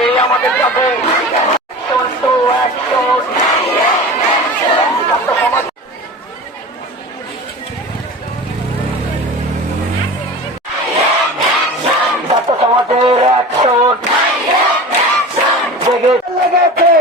এই আমাদের সাথে সমাজের একশো লেগেছে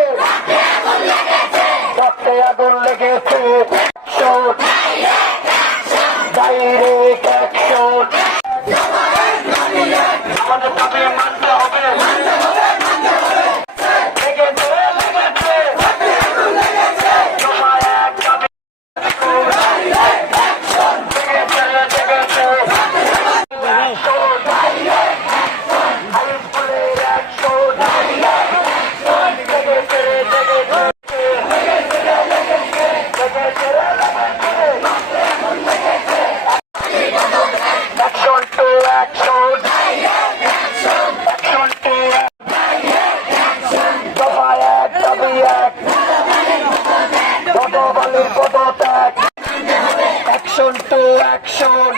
অ্যাকশন টু অ্যাকশন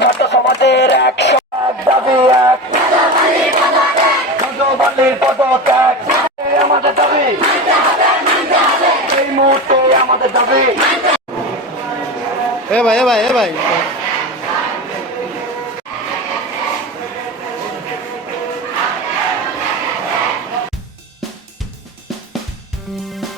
ঘট সমাজের অ্যাকশন দাবি এক বালির পদত্যাগ আমাদের দাবি এই মুহূর্তে আমাদের দাবি এ ভাই এ ভাই এ ভাই। Bye.